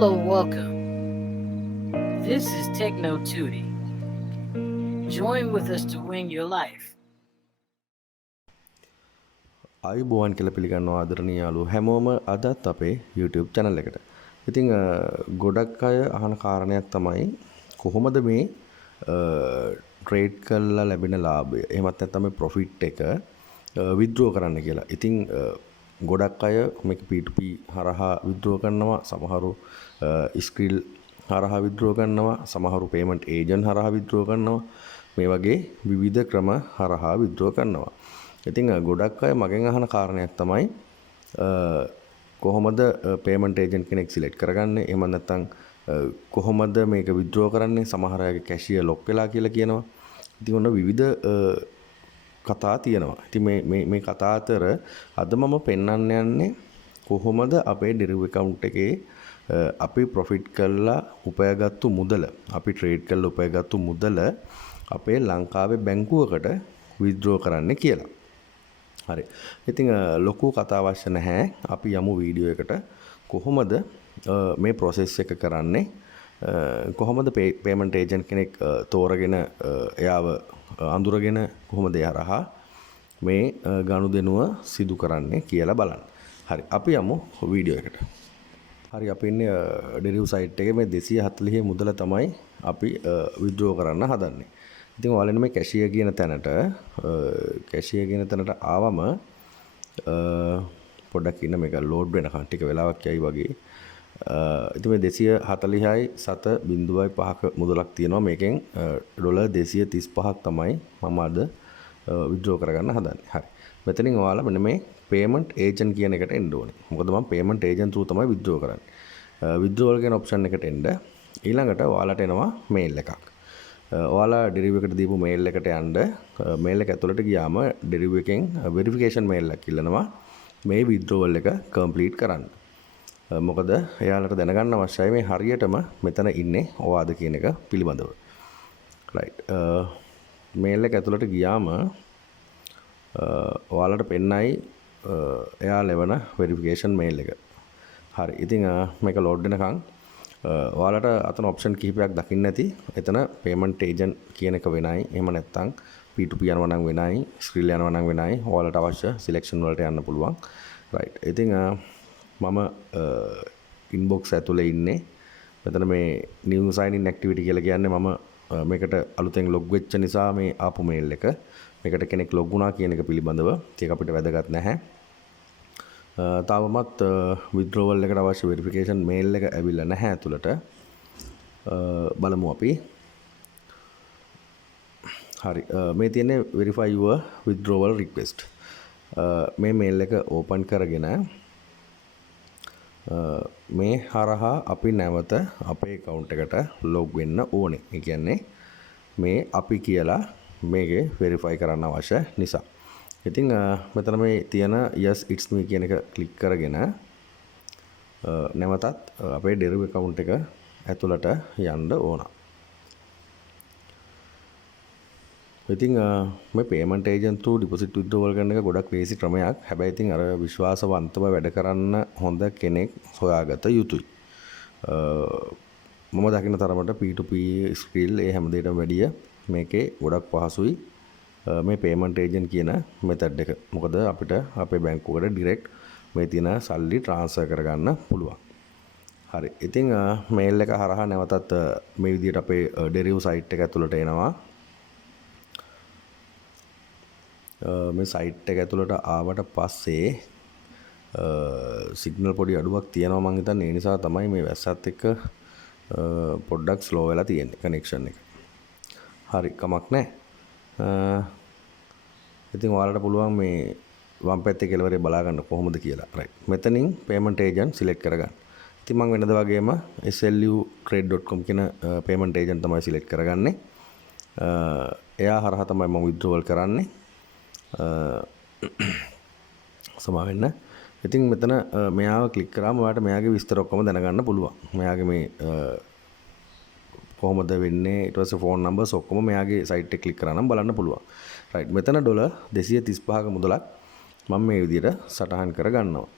Hello, welcome. This is Techno Tuty. Join with us to win your life. අයිබෝවන් කියලා පිළිගන්නවා ආදරණීය යාළුවෝ හැමෝම අදත් අපේ YouTube channel එකට. ඉතින් ගොඩක් අය අහන කාරණයක් තමයි කොහොමද මේ ට්‍රේඩ් කරලා ලැබෙන ලාභය එහෙමත් නැත්නම් මේ ප්‍රොෆිට් එක withdraw කරන්න කියලා. ඉතින් ගොඩක් අය මේක P2P හරහා withdraw කරනවා, සමහරු Skrill හරහා withdraw කරනවා, සමහරු payment agent හරහා withdraw කරනවා. මේ වගේ විවිධ ක්‍රම හරහා withdraw කරනවා. ඉතින් ගොඩක් අය මගෙන් අහන කාරණයක් තමයි කොහොමද payment agent කෙනෙක් select කරගන්නේ? එහෙම නැත්නම් කොහොමද මේක withdraw කරන්නේ? සමහර අයගේ cashier lock වෙලා කියලා කියනවා. ඉතින් ඔන්න විවිධ කතා තියෙනවා. ඉතින් මේ කතා අතර අද මම පෙන්වන්න යන්නේ කොහොමද අපේ Deriv account එකේ අපි profit කරලා උපයාගත්තු මුදල, අපි trade කරලා උපයාගත්තු මුදල අපේ ලංකාවේ බැංකුවකට withdraw කරන්න කියලා. හරි. ඉතින් ලොකු කතා අවශ්‍ය නැහැ. අපි යමු වීඩියෝ එකට. කොහොමද මේ process එක කරන්නේ? කොහොමද payment agent කෙනෙක් තෝරගෙන එයාව අඳුරගෙන කොහොමද එහරහා මේ ගනුදෙනුව සිදු කරන්නේ කියලා බලන්න. හරි. අපි යමු වීඩියෝ එකට. හරි. අපි ඉන්නේ Deriv site එකේ මේ 240 මුදල තමයි අපි withdraw කරන්න හදන්නේ. ඉතින් ඔයාලනේ මේ cashier කියන තැනට ආවම පොඩ්ඩක් ඉන්න මේක load වෙනකන් ටික වෙලාවක් යයි වගේ. ඉතින් මේ 240යි 7.5ක මුදලක් තියෙනවා. මේකෙන් ඩොලර් 235ක් තමයි මම අද withdraw කරගන්න හදන්නේ. හරි. මෙතනින් ඔයාලා මෙන්න මේ payment agent කියන එකට එන්න ඕනේ. මොකද මම payment agent through තමයි withdraw කරන්නේ. withdrawal කියන option එකට එන්න ඊළඟට ඔයාලට එනවා mail එකක්. ඔයාලා Deriv එකට දීපු mail එකට යන්න mail එක ඇතුළට ගියාම Deriv එකෙන් verification mail එකක් ඉල්ලනවා මේ withdrawal එක complete කරන්න. මොකද එයාලට දැනගන්න අවශ්‍යයි මේ හරියටම මෙතන ඉන්නේ ඔයාද කියන එක පිළිබඳව. right. mail එක ඇතුළට ගියාම ඔයාලට පෙන්නයි එයා ලැබෙන verification mail එක. හරි. ඉතින් මේක load වෙනකන් ඔයාලට අතන ඔප්ෂන් කිහිපයක් දකින්න ඇති. එතන payment agent කියන එක වෙනයි. එහෙම නැත්නම් P2P යනවා නම් වෙනයි, Skrill යනවා නම් වෙනයි. ඔයාලට අවශ්‍ය selection වලට යන්න පුළුවන්. right. ඉතින් මම inbox ඇතුලේ ඉන්නේ. මෙතන මේ new sign in activity කියලා කියන්නේ මම මේකට අලුතෙන් log වෙච්ච නිසා මේ ආපු mail එක. මේකට කෙනෙක් log වුණා කියන එක පිළිබඳව ඒක අපිට වැදගත් නැහැ. තවමත් withdrawal එකට අවශ්‍ය verification mail එක ඇවිල්ලා නැහැ ඇතුළට. බලමු අපි. හරි. මේ තියෙන්නේ verify your withdrawal request. මේ mail එක open කරගෙන මේ හරහා අපි නැවත අපේ account එකට log වෙන්න ඕනේ. ඒ කියන්නේ මේ අපි කියලා මේකේ verify කරන්න අවශ්‍ය නිසා. ඉතින් මෙතන මේ තියෙන yes it's me කියන එක ක්ලික් කරගෙන නැවතත් අපේ Deriv account එක ඇතුළට යන්න ඕන. ඉතින් මේ payment agent through deposit withdrawal කරන එක ගොඩක් ලේසි ක්‍රමයක්. හැබැයි ඉතින් අර විශ්වාසවන්තව වැඩ කරන්න හොඳ කෙනෙක් හොයාගත යුතුයි. මම දකින තරමට P2P Skrill ඒ හැම දෙයකටම වැඩිය මේකේ ගොඩක් පහසුයි. මේ payment agent කියන method එක. මොකද අපිට අපේ බැංකුවකට direct මේ තියෙන සල්ලි transfer කරගන්න පුළුවන්. හරි. ඉතින් mail එක හරහා නැවතත් මේ විදිහට අපේ Deriv site එක ඇතුළට එනවා. මේ site එක ඇතුළට ආවට පස්සේ signal පොඩි අඩුවක් තියෙනවා මං හිතන්නේ. ඒ නිසා තමයි මේ වැස්සත් එක්ක පොඩ්ඩක් slow වෙලා තියෙන්නේ connection එක. හරි. කමක් නැහැ. ඉතින් ඔයාලට පුළුවන් මේ වම් පැත්තේ කෙළවරේ බලා ගන්න කොහොමද කියලා. right. මෙතනින් payment agent select කරගන්න. ඉතින් මම වෙනද වගේම slutrade.com කියන payment agent තමයි select කරගන්නේ. එයා හරහා තමයි මම withdrawal කරන්නේ. සමා වෙන්න. ඉතින් මෙතන මෙයාව ක්ලික් කරාම ඔයාලට මෙයාගේ විස්තර ඔක්කොම දැනගන්න පුළුවන්. මෙයාගේ මේ කොහොමද වෙන්නේ ඊට පස්සේ ෆෝන් නම්බර්ස් ඔක්කොම මෙයාගේ සයිට් එක ක්ලික් කරා නම් බලන්න පුළුවන්. right. මෙතන ඩොලර් 235ක මුදලක් මම මේ විදිහට සටහන් කර ගන්නවා.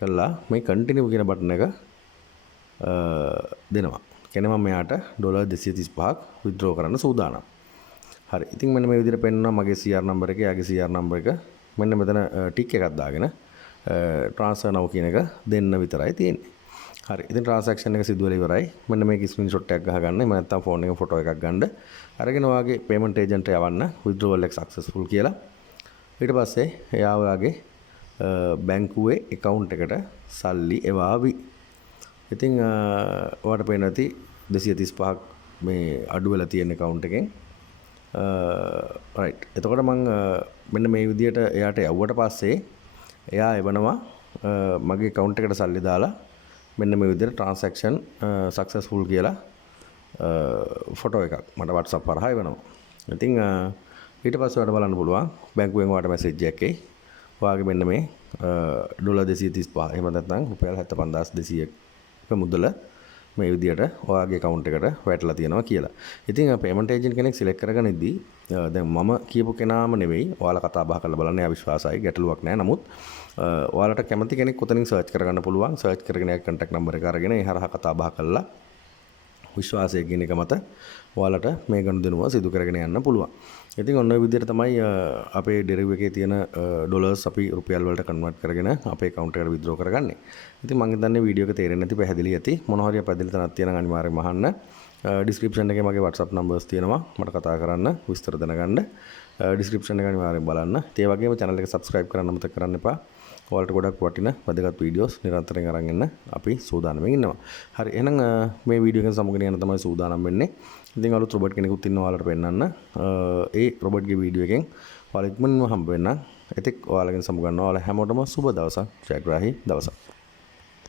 කළා මේ කන්ටිනියු කියන බටන් එක දෙනවා. කියන්නේ මම මෙයාට ඩොලර් 235ක් withdraw කරන්න සූදානම්. හරි. ඉතින් මෙන්න මේ විදිහට පෙන්නනවා මගේ CR number එක, යාගේ CR number එක. මෙන්න මෙතන ටික් එකක් දාගෙන transfer now කියන එක දෙන්න විතරයි තියෙන්නේ. හරි. ඉතින් transaction එක සිදු වෙලා ඉවරයි. මෙන්න මේක screenshot එකක් ගහගන්න. එහෙම නැත්නම් phone එකේ photo එකක් ගන්න. අරගෙන ඔයාගේ payment agent එක යවන්න withdrawal එක successful කියලා. ඊට පස්සේ එයා ඔයාගේ බැංකුවේ account එකට සල්ලි එවාවි. ඉතින් ඔයාලට පේන ඇති 235ක් මේ අඩු වෙලා තියෙන account එකෙන්. right. එතකොට මම මෙන්න මේ විදියට එයාට යවුවට පස්සේ එයා එවනවා මගේ account එකට සල්ලි දාලා මෙන්න මේ විදිහට transaction successful කියලා ෆොටෝ එකක් මට WhatsApp හරහා එවනවා. ඉතින් ඊට පස්සේ ඔයාලට බලන්න පුළුවන් බැංකුවෙන් ඔයාලට මැසේජ් එකක් එයි. ඔයාගේ මෙන්න මේ ඩොලර් 235 එහෙම නැත්නම් රුපියල් 75200ක මුදල මේ විදිහට ඔයාගේ account එකට වැටලා තියෙනවා කියලා. ඉතින් payment agent කෙනෙක් select කරගෙන ඉද්දී දැන් මම කියපු කෙනාම නෙවෙයි ඔයාලා කතා බහ කරලා බලන්න එයා විශ්වාසයි ගැටලුවක් නැහැ. නමුත් ඔයාලට කැමති කෙනෙක් උතනින් search කරගන්න පුළුවන්. search කරගෙන එයාගේ contact number එක අරගෙන ඒ හරහා කතා බහ කරලා විශ්වාසය කියන එක මත ඔයාලට මේ ගනුදෙනුව සිදු කරගෙන යන්න පුළුවන්. ඉතින් ඔන්න ඔය විදිහට තමයි අපේ Deriv එකේ තියෙන ඩොලර්ස් අපි රුපියල් වලට කන්වර්ට් කරගෙන අපේ account එකට withdraw කරගන්නේ. ඉතින් මම හිතන්නේ වීඩියෝ එක තේරෙන්නේ නැති පැහැදිලි ඇති. මොන හරි පැහැදිලි තැනක් තියෙනවා අනිවාර්යෙන්ම අහන්න. description එකේ මගේ WhatsApp numbers තියෙනවා. මට කතා කරන්න විස්තර දැනගන්න. description එක අනිවාර්යෙන් බලන්න. ඒ වගේම channel එක subscribe කරන්න අමතක කරන්න එපා. ඔයාලට ගොඩක් වටින වැදගත් වීඩියෝස් නිරන්තරයෙන් අරන් එන්න අපි සූදානම්ෙන් ඉන්නවා. හරි එහෙනම් මේ වීඩියෝ එකෙන් සමුගෙන යන තමයි සූදානම් වෙන්නේ. ඉතින් අලුත් රොබට් කෙනෙකුත් ඉන්නවා ඔයාලට පෙන්නන්න. ඒ රොබට්ගේ වීඩියෝ එකෙන් ඔයාලා ඉක්මනින්ම හම්බ වෙන්න. එතෙක් ඔයාලගෙන් සමු ගන්නවා. ඔයාලා හැමෝටම සුබ දවසක්. ජයග්‍රාහී දවසක්.